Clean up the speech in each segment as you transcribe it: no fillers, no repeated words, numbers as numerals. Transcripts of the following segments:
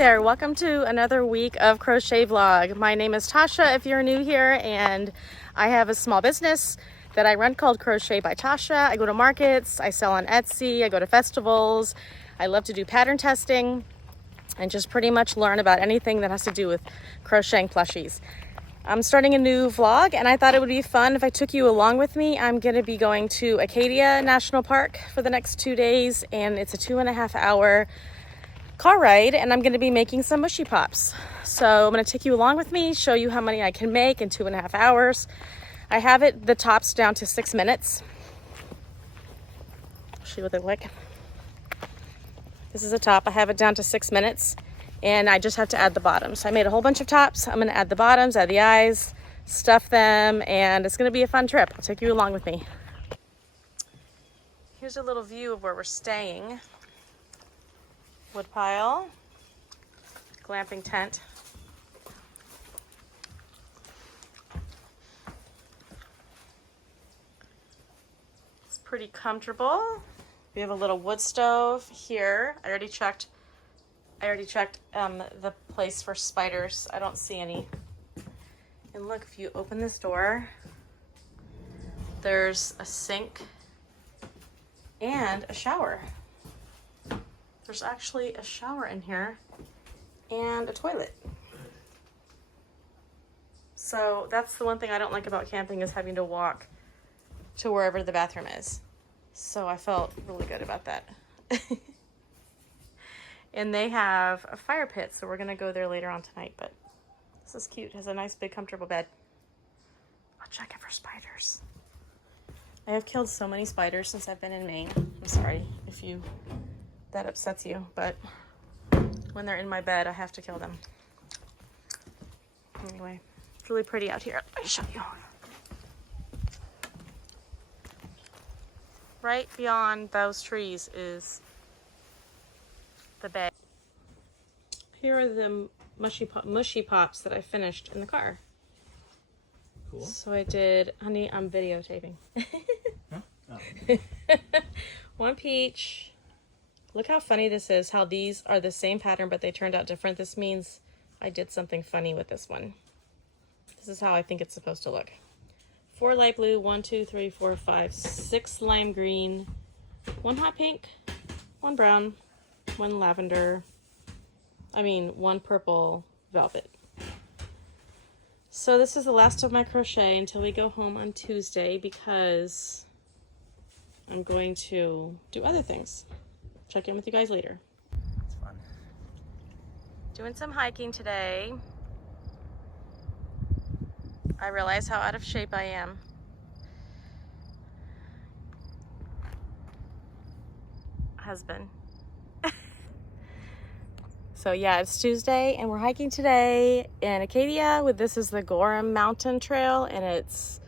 there, welcome to another week of crochet vlog. My name is Tasha if you're new here, and I have a small business that I run called Crochet by Tasha. I go to markets, I sell on Etsy, I go to festivals. I love to do pattern testing and just pretty much learn about anything that has to do with crocheting plushies. I'm starting a new vlog and I thought it would be fun if I took you along with me. I'm going to be going to Acadia National Park for the next 2 days, and it's a 2.5 hour car ride, and I'm going to be making some mushy pops. So I'm going to take you along with me, show you how many I can make in 2.5 hours. I have the tops down to 6 minutes. I'll show you what they look like. This is a top. I have it down to 6 minutes, and I just have to add the bottoms. I made a whole bunch of tops. I'm going to add the bottoms, add the eyes, stuff them, and it's going to be a fun trip. I'll take you along with me. Here's a little view of where we're staying. Woodpile, glamping tent. It's pretty comfortable. We have a little wood stove here. I already checked the place for spiders. I don't see any. And look, if you open this door, there's a sink and a shower. There's actually a shower in here and a toilet. So that's the one thing I don't like about camping, is having to walk to wherever the bathroom is. So I felt really good about that. And they have a fire pit, so we're gonna go there later on tonight, but this is cute. It has a nice big comfortable bed. I'll check it for spiders. I have killed so many spiders since I've been in Maine. I'm sorry if that upsets you, but when they're in my bed, I have to kill them. Anyway, it's really pretty out here. Let me show you. Right beyond those trees is the bay. Here are the mushy pops that I finished in the car. Cool. So I did, honey, I'm videotaping. Huh? Oh. One peach. Look how funny this is, how these are the same pattern, but they turned out different. This means I did something funny with this one. This is how I think it's supposed to look. 4 light blue, 1, 2, 3, 4, 5, 6 lime green, 1 hot pink, 1 brown, 1 lavender, 1 purple velvet. So this is the last of my crochet until we go home on Tuesday, because I'm going to do other things. Check in with you guys later. It's fun. Doing some hiking today. I realize how out of shape I am. Husband. So yeah, it's Tuesday and we're hiking today in Acadia. This is the Gorham Mountain Trail, and it's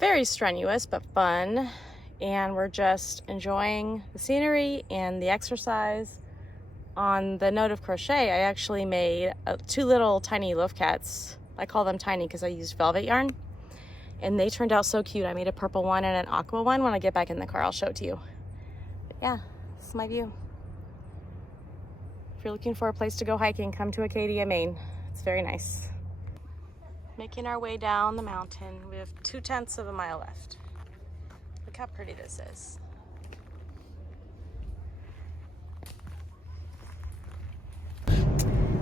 very strenuous but fun. And we're just enjoying the scenery and the exercise. On the note of crochet, I actually made 2 little tiny loaf cats. I call them tiny because I used velvet yarn, and they turned out so cute. I made a purple one and an aqua one. When I get back in the car, I'll show it to you. But yeah, this is my view. If you're looking for a place to go hiking, come to Acadia, Maine. It's very nice. Making our way down the mountain. We have 2/10 of a mile left. Look how pretty this is.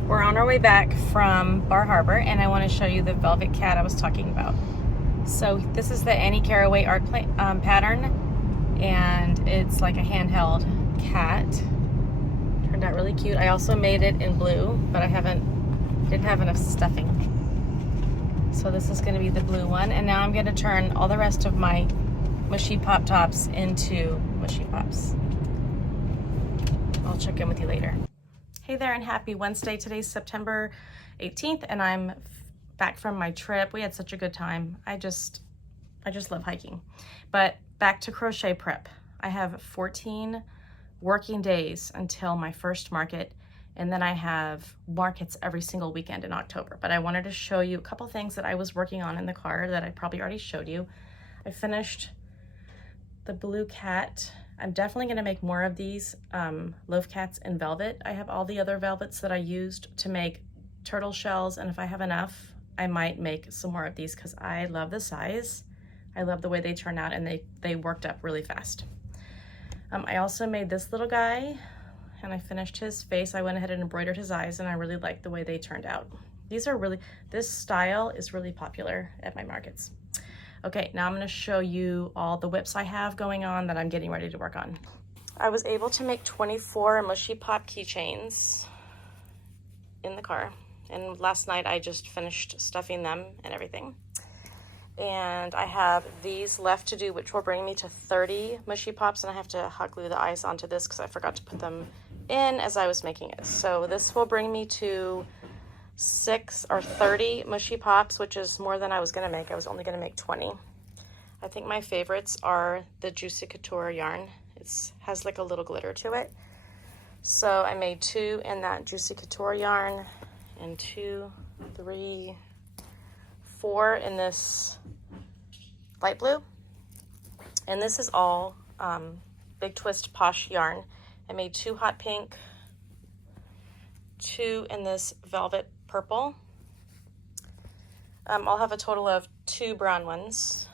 We're on our way back from Bar Harbor, and I want to show you the velvet cat I was talking about. So this is the Annie Caraway art pattern, and it's like a handheld cat. Turned out really cute. I also made it in blue, but I didn't have enough stuffing. So this is going to be the blue one, and now I'm going to turn all the rest of my mushy pop tops into mushy pops. I'll check in with you later. Hey there, and happy Wednesday. Today's September 18th, and I'm back from my trip. We had such a good time. I just love hiking. But back to crochet prep. I have 14 working days until my first market, and then I have markets every single weekend in October. But I wanted to show you a couple things that I was working on in the car that I probably already showed you. I finished the blue cat. I'm definitely going to make more of these loaf cats in velvet. I have all the other velvets that I used to make turtle shells, and if I have enough, I might make some more of these because I love the size. I love the way they turn out, and they worked up really fast. I also made this little guy, and I finished his face. I went ahead and embroidered his eyes, and I really like the way they turned out. This style is really popular at my markets. Okay, now I'm going to show you all the whips I have going on that I'm getting ready to work on. I was able to make 24 Mushy Pop keychains in the car, and last night I just finished stuffing them and everything. And I have these left to do, which will bring me to 30 Mushy Pops, and I have to hot glue the eyes onto this because I forgot to put them in as I was making it. So this will bring me to 6 or 30 Mushy Pops, which is more than I was going to make. I was only going to make 20. I think my favorites are the Juicy Couture yarn. It has like a little glitter to it. So I made 2 in that Juicy Couture yarn, and 2, 3, 4 in this light blue. And this is all Big Twist Posh yarn. I made 2 hot pink, 2 in this velvet purple. I'll have a total of 2 brown ones.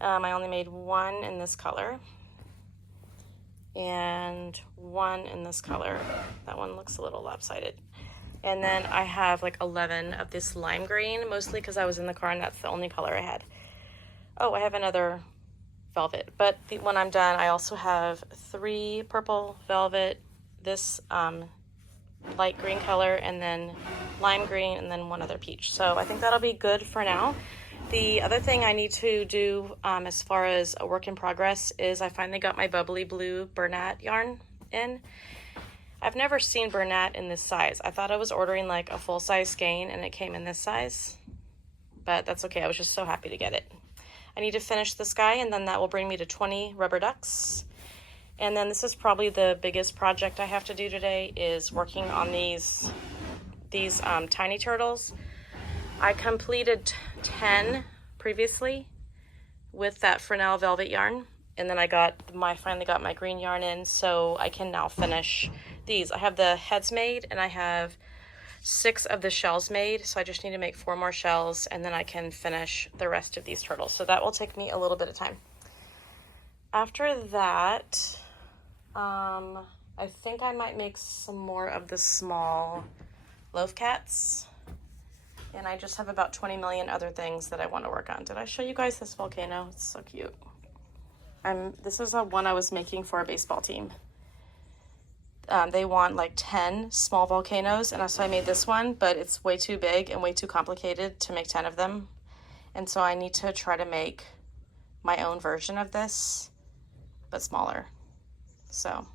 I only made 1 in this color and 1 in this color. That one looks a little lopsided. And then I have like 11 of this lime green, mostly because I was in the car and that's the only color I had. Oh, I have another velvet, but when I'm done, I also have 3 purple velvet, this light green color, and then lime green, and then 1 other peach. So I think that'll be good for now. The other thing I need to do as far as a work in progress is I finally got my bubbly blue Bernat yarn in. I've never seen Bernat in this size. I thought I was ordering like a full-size skein and it came in this size, but that's okay. I was just so happy to get it. I need to finish this guy, and then that will bring me to 20 rubber ducks. And then this is probably the biggest project I have to do today, is working on these tiny turtles. I completed 10 previously with that Fresnel velvet yarn, and then I finally got my green yarn in, so I can now finish these. I have the heads made, and I have 6 of the shells made, so I just need to make 4 more shells, and then I can finish the rest of these turtles. So that will take me a little bit of time. After that, I think I might make some more of the small loaf cats, and I just have about 20 million other things that I want to work on. Did I show you guys this volcano? It's so cute. This is one I was making for a baseball team. They want like 10 small volcanoes, and so I made this one, but it's way too big and way too complicated to make 10 of them. And so I need to try to make my own version of this, but smaller. So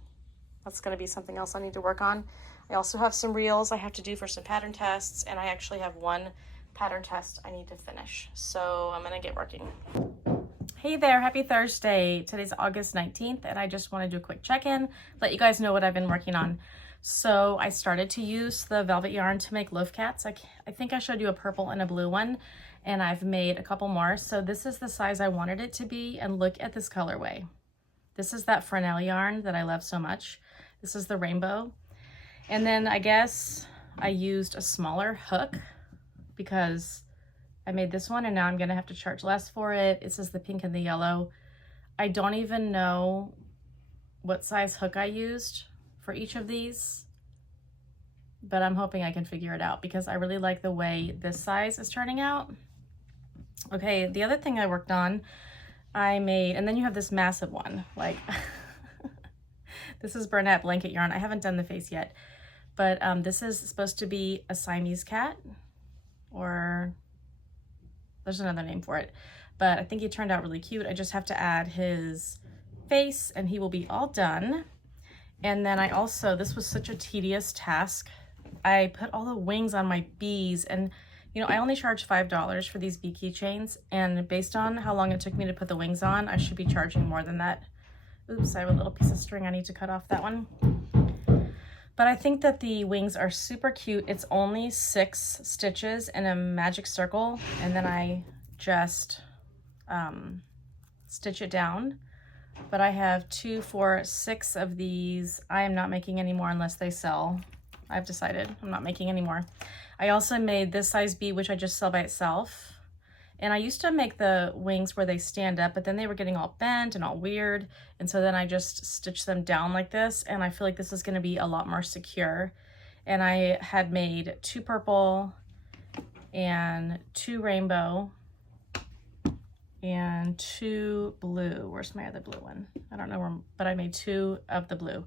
that's going to be something else I need to work on. I also have some reels I have to do for some pattern tests, and I actually have 1 pattern test I need to finish. So I'm going to get working. Hey there, happy Thursday. Today's August 19th, and I just want to do a quick check-in, let you guys know what I've been working on. So I started to use the velvet yarn to make loaf cats. I think I showed you a purple and a blue one, and I've made a couple more. So this is the size I wanted it to be, and look at this colorway. This is that Fresnel yarn that I love so much. This is the rainbow. And then I guess I used a smaller hook because I made this one, and now I'm gonna have to charge less for it. It says the pink and the yellow. I don't even know what size hook I used for each of these, but I'm hoping I can figure it out because I really like the way this size is turning out. Okay, the other thing I worked on, I made, and then you have this massive one, like, this is Bernat blanket yarn. I haven't done the face yet, but this is supposed to be a Siamese cat, or there's another name for it, but I think he turned out really cute. I just have to add his face and he will be all done. And then I also, this was such a tedious task. I put all the wings on my bees, and you know, I only charged $5 for these bee keychains, and based on how long it took me to put the wings on, I should be charging more than that. Oops, I have a little piece of string. I need to cut off that one. But I think that the wings are super cute. It's only 6 stitches in a magic circle, and then I just stitch it down but I have 2, 4, 6 of these. I am not making any more unless they sell. I've decided I'm not making any more. I also made this size B, which I just sell by itself. And I used to make the wings where they stand up, but then they were getting all bent and all weird. And so then I just stitched them down like this. And I feel like this is going to be a lot more secure. And I had made 2 purple and 2 rainbow and 2 blue. Where's my other blue one? I don't know where, but I made 2 of the blue.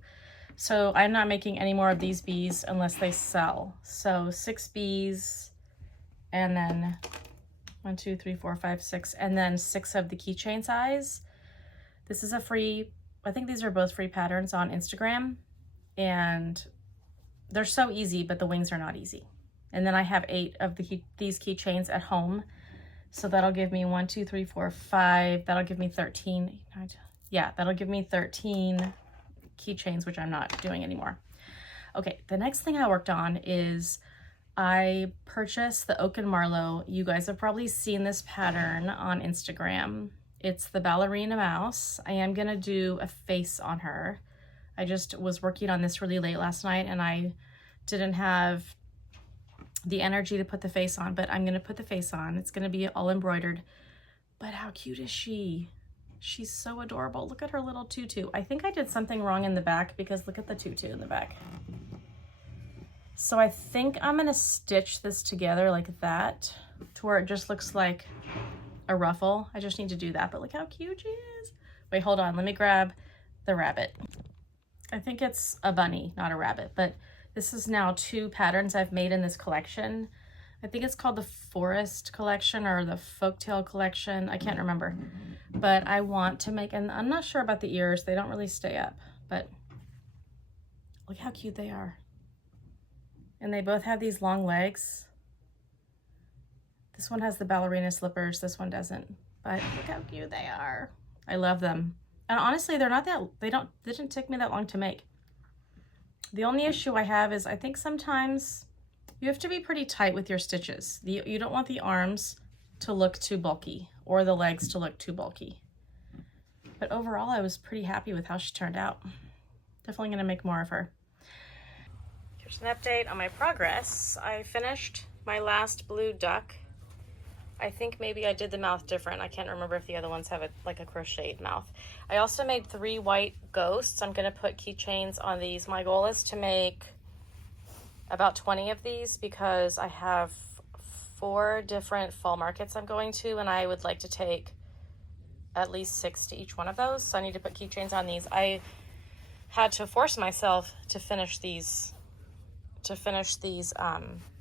So I'm not making any more of these bees unless they sell. So 6 bees and then 1, 2, 3, 4, 5, 6, and then 6 of the keychain size. This is a free, I think these are both free patterns on Instagram, and they're so easy, but the wings are not easy. And then I have 8 of these keychains at home. So that'll give me 1, 2, 3, 4, 5. That'll give me 13. Yeah, that'll give me 13 keychains, which I'm not doing anymore. Okay, the next thing I worked on is I purchased the Oak and Marlow. You guys have probably seen this pattern on Instagram. It's the ballerina mouse. I am gonna do a face on her. I just was working on this really late last night and I didn't have the energy to put the face on, but I'm gonna put the face on. It's gonna be all embroidered. But how cute is she? She's so adorable. Look at her little tutu. I think I did something wrong in the back because look at the tutu in the back. So I think I'm gonna stitch this together like that to where it just looks like a ruffle. I just need to do that, but look how cute she is. Wait, hold on, let me grab the rabbit. I think it's a bunny, not a rabbit, but this is now 2 patterns I've made in this collection. I think it's called the Forest Collection or the Folktale Collection. I can't remember, but I want to make, and I'm not sure about the ears. They don't really stay up, but look how cute they are. And they both have these long legs. This one has the ballerina slippers, this one doesn't, but look how cute they are. I love them. And honestly, they're not that, they didn't take me that long to make. The only issue I have is I think sometimes you have to be pretty tight with your stitches. You don't want the arms to look too bulky or the legs to look too bulky. But overall, I was pretty happy with how she turned out. Definitely gonna make more of her. Here's an update on my progress. I finished my last blue duck. I think maybe I did the mouth different. I can't remember if the other ones have like a crocheted mouth. I also made 3 white ghosts. I'm gonna put keychains on these. My goal is to make about 20 of these because I have 4 different fall markets I'm going to, and I would like to take at least 6 to each one of those. So I need to put keychains on these. I had to force myself to finish these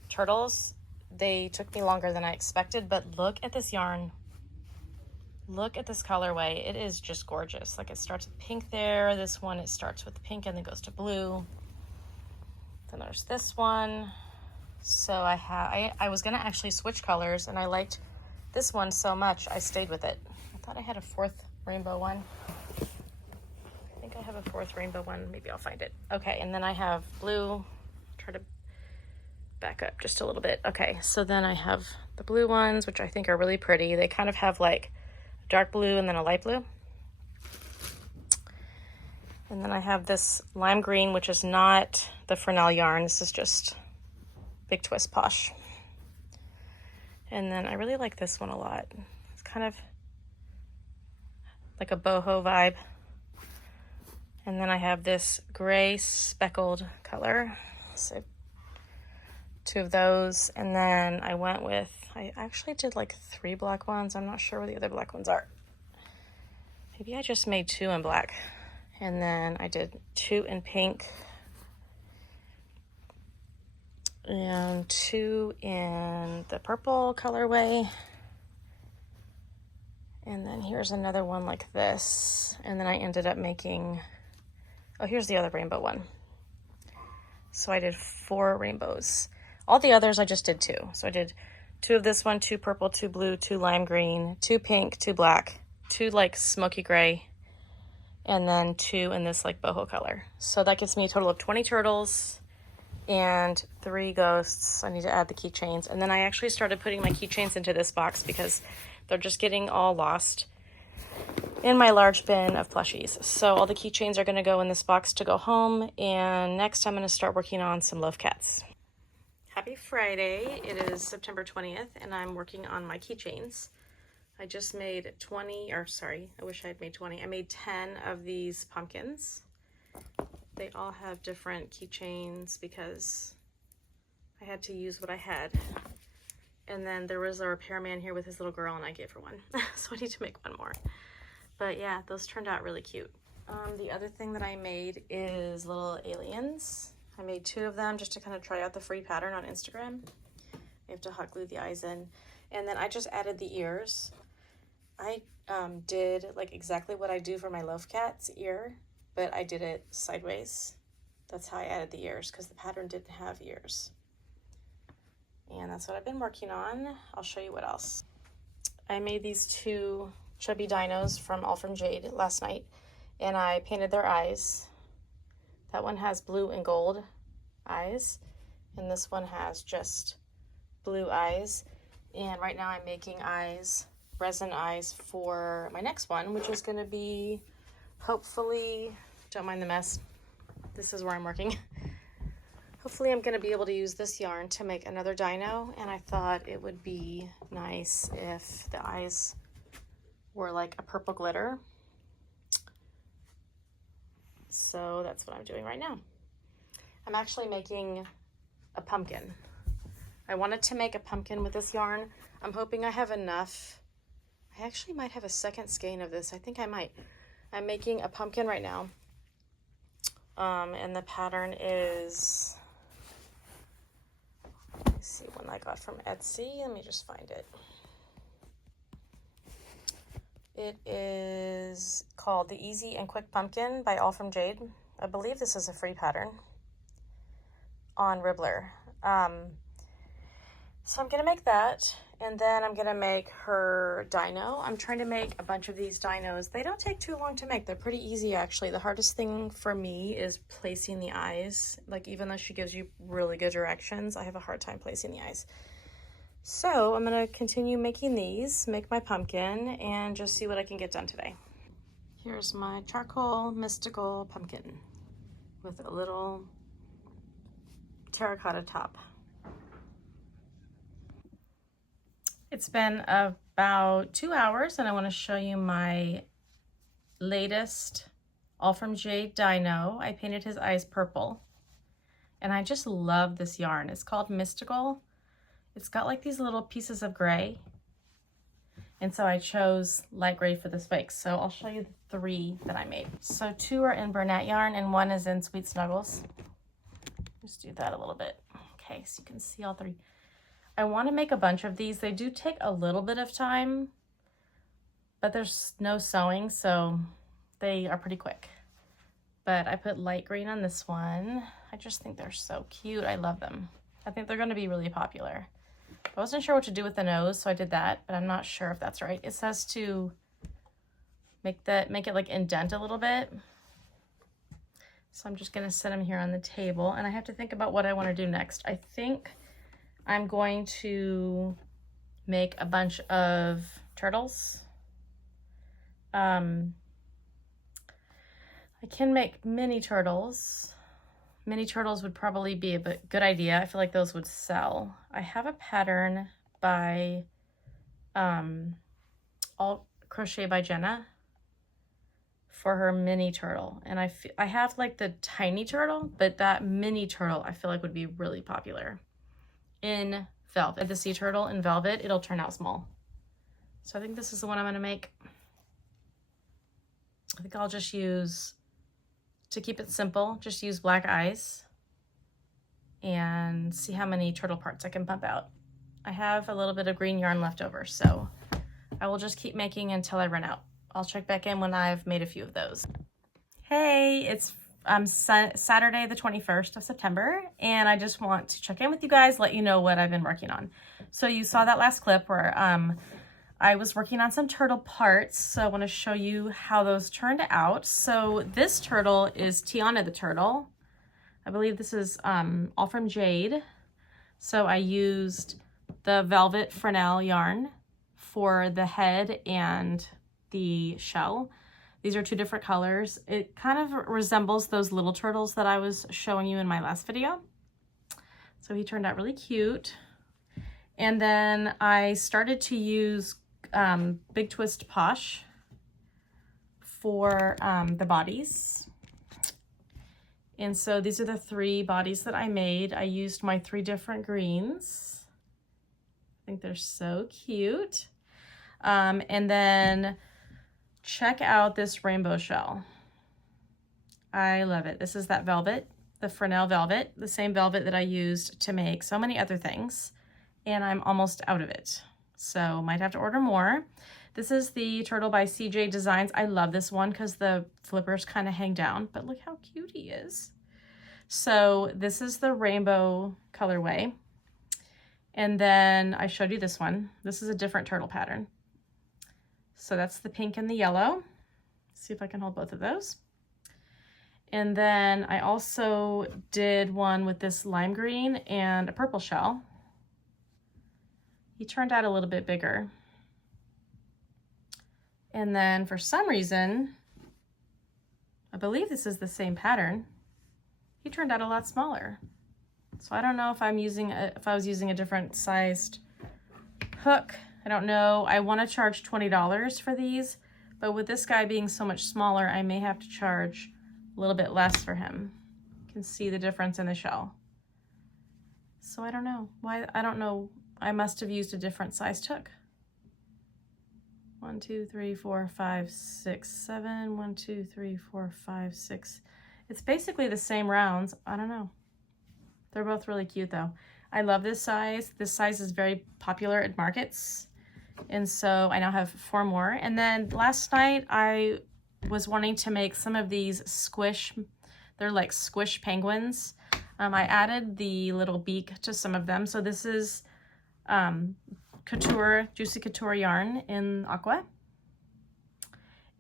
turtles. They took me longer than I expected, but look at this yarn. Look at this colorway. It is just gorgeous. Like it starts with pink there. This one, it starts with pink and then goes to blue. Then there's this one. So I was gonna actually switch colors and I liked this one so much, I stayed with it. I thought I had a 4th rainbow one. I think I have a 4th rainbow one. Maybe I'll find it. Okay, and then I have blue. Try to back up just a little bit. Okay, so then I have the blue ones, which I think are really pretty. They kind of have like dark blue and then a light blue. And then I have this lime green, which is not the Fresnel yarn. This is just Big Twist Posh. And then I really like this one a lot. It's kind of like a boho vibe. And then I have this gray speckled color. So 2 of those. And then I went with, I actually did like 3 black ones. I'm not sure where the other black ones are. Maybe I just made 2 in black. And then I did 2 in pink. And 2 in the purple colorway. And then here's another one like this. And then I ended up making, oh, here's the other rainbow one. So I did 4 rainbows. All the others I just did 2. So I did 2 of this one, 2 purple, 2 blue, 2 lime green, 2 pink, 2 black, 2 like smoky gray, and then 2 in this like boho color. So that gives me a total of 20 turtles and 3 ghosts. I need to add the keychains. And then I actually started putting my keychains into this box because they're just getting all lost in my large bin of plushies. So all the keychains are going to go in this box to go home, and next I'm going to start working on some Loaf cats. Happy Friday. It is September 20th and I'm working on my keychains. I just made 20, or sorry, I wish I had made 20. I made 10 of these pumpkins. They all have different keychains because I had to use what I had. And then there was a repairman here with his little girl and I gave her one. So I need to make one more. But yeah, those turned out really cute. The other thing that I made is little aliens. I made 2 of them just to kind of try out the free pattern on Instagram. You have to hot glue the eyes in. And then I just added the ears. I did like exactly what I do for my Loaf cat's ear, but I did it sideways. That's how I added the ears because the pattern didn't have ears. And that's what I've been working on. I'll show you what else. I made these 2 Chubby Dinos from Jade last night, and I painted their eyes. That one has blue and gold eyes, and this one has just blue eyes. And right now I'm making eyes, resin eyes, for my next one, which is going to be, hopefully, don't mind the mess, this is where I'm working. Hopefully I'm going to be able to use this yarn to make another dino, and I thought it would be nice if the eyes were like a purple glitter. So that's what I'm doing right now. I'm actually making a pumpkin. I wanted to make a pumpkin with this yarn. I'm hoping I have enough. I actually might have a second skein of this. I think I might. I'm making a pumpkin right now. And the pattern is, let's see, one I got from Etsy. Let me just find it. It is called the Easy and Quick Pumpkin by All from Jade. I believe this is a free pattern on Ribbler. So I'm going to make that, and then I'm going to make her dino. I'm trying to make a bunch of these dinos. They don't take too long to make. They're pretty easy, actually. The hardest thing for me is placing the eyes. Like, even though she gives you really good directions, I have a hard time placing the eyes. So I'm going to continue making these, make my pumpkin, and just see what I can get done today. Here's my charcoal mystical pumpkin with a little terracotta top. It's been about 2 hours and I want to show you my latest All from Jade dino. I painted his eyes purple and I just love this yarn. It's called Mystical. It's got like these little pieces of gray, and so I chose light gray for the spikes. So I'll show you the 3 that I made. So 2 are in Bernat yarn and 1 is in Sweet Snuggles. Just do that a little bit. Okay, so you can see all 3. I want to make a bunch of these. They do take a little bit of time, but there's no sewing, so they are pretty quick. But I put light green on this one. I just think they're so cute. I love them. I think they're going to be really popular. I wasn't sure what to do with the nose, so I did that, but I'm not sure if that's right. It says to make it like indent a little bit. So I'm just going to set them here on the table, and I have to think about what I want to do next. I think I'm going to make a bunch of turtles. I can make mini turtles. Mini turtles would probably be a good idea. I feel like those would sell. I have a pattern by All Crochet by Jenna for her mini turtle. And I have like the tiny turtle, but that mini turtle I feel like would be really popular in velvet. The sea turtle in velvet, it'll turn out small. So I think this is the one I'm gonna make. I think I'll just use, to keep it simple, just use black eyes and see how many turtle parts I can pump out. I have a little bit of green yarn left over, so I will just keep making until I run out. I'll check back in when I've made a few of those. Hey, it's Saturday the 21st of September, and I just want to check in with you guys, let you know what I've been working on. So you saw that last clip where I was working on some turtle parts, so I want to show you how those turned out. So this turtle is Tiana the turtle. I believe this is all from Jade. So I used the velvet Fresnel yarn for the head and the shell. These are 2 different colors. It kind of resembles those little turtles that I was showing you in my last video. So he turned out really cute. And then I started to use Big Twist Posh for the bodies. And so these are the 3 bodies that I made. I used my 3 different greens. I think they're so cute. And then check out this rainbow shell. I love it. This is that velvet, the Fresnel velvet, the same velvet that I used to make so many other things, and I'm almost out of it. So might have to order more. This is the Turtle by CJ Designs. I love this one because the flippers kind of hang down, but look how cute he is. So this is the rainbow colorway. And then I showed you this one. This is a different turtle pattern. So that's the pink and the yellow. See if I can hold both of those. And then I also did one with this lime green and a purple shell. He turned out a little bit bigger. And then for some reason, I believe this is the same pattern, he turned out a lot smaller. So I don't know if I was using a different sized hook. I don't know. I want to charge $20 for these, but with this guy being so much smaller, I may have to charge a little bit less for him. You can see the difference in the shell. So I don't know why. I don't know. I must have used a different sized hook. 1, 2, 3, 4, 5, 6, 7. 1, 2, 3, 4, 5, 6. It's basically the same rounds. I don't know. They're both really cute though. I love this size. This size is very popular at markets. And so I now have 4 more. And then last night I was wanting to make some of these squish. They're like squish penguins. I added the little beak to some of them. So this is couture, Juicy Couture yarn in aqua.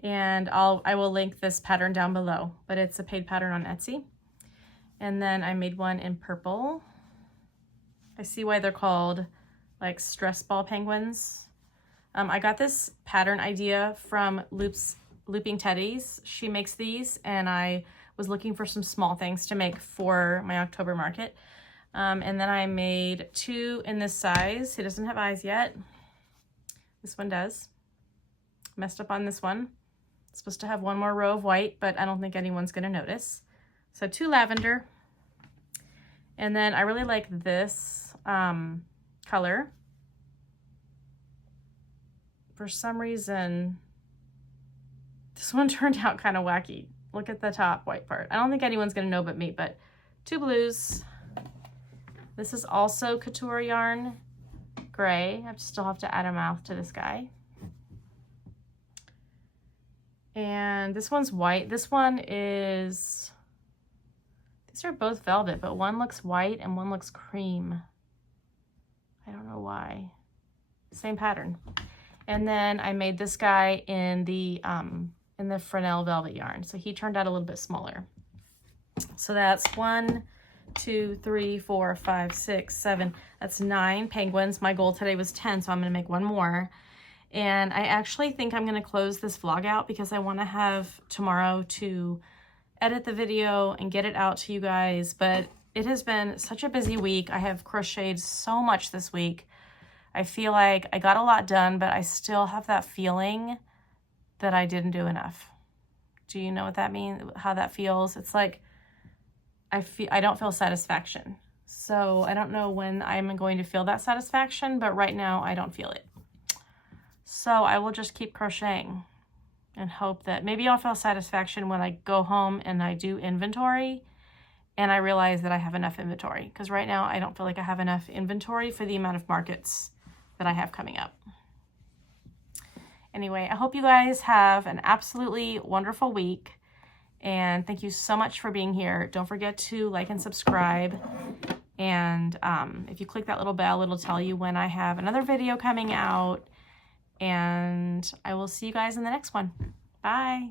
And I will link this pattern down below, but it's a paid pattern on Etsy. And then I made one in purple. I see why they're called like stress ball penguins. I got this pattern idea from Looping Teddies. She makes these, and I was looking for some small things to make for my October market. And then I made 2 in this size. He doesn't have eyes yet. This one does. Messed up on this one. It's supposed to have 1 more row of white, but I don't think anyone's gonna notice. So 2 lavender. And then I really like this color. For some reason, this one turned out kind of wacky. Look at the top white part. I don't think anyone's gonna know but me, but 2 blues. This is also couture yarn, gray. I still have to add a mouth to this guy. And this one's white. This one is, these are both velvet, but one looks white and one looks cream. I don't know why. Same pattern. And then I made this guy in the Fresnel velvet yarn. So he turned out a little bit smaller. So that's 1, 2, 3, 4, 5, 6, 7. That's 9 penguins. My goal today was 10, so I'm gonna make 1 more. And I actually think I'm gonna close this vlog out because I wanna have tomorrow to edit the video and get it out to you guys. But it has been such a busy week. I have crocheted so much this week. I feel like I got a lot done, but I still have that feeling that I didn't do enough. Do you know what that means? How that feels? It's like I don't feel satisfaction. So I don't know when I'm going to feel that satisfaction, but right now I don't feel it. So I will just keep crocheting and hope that maybe I'll feel satisfaction when I go home and I do inventory and I realize that I have enough inventory, because right now I don't feel like I have enough inventory for the amount of markets that I have coming up. Anyway, I hope you guys have an absolutely wonderful week, and thank you so much for being here. Don't forget to like and subscribe, and if you click that little bell, it'll tell you when I have another video coming out, and I will see you guys in the next one. Bye.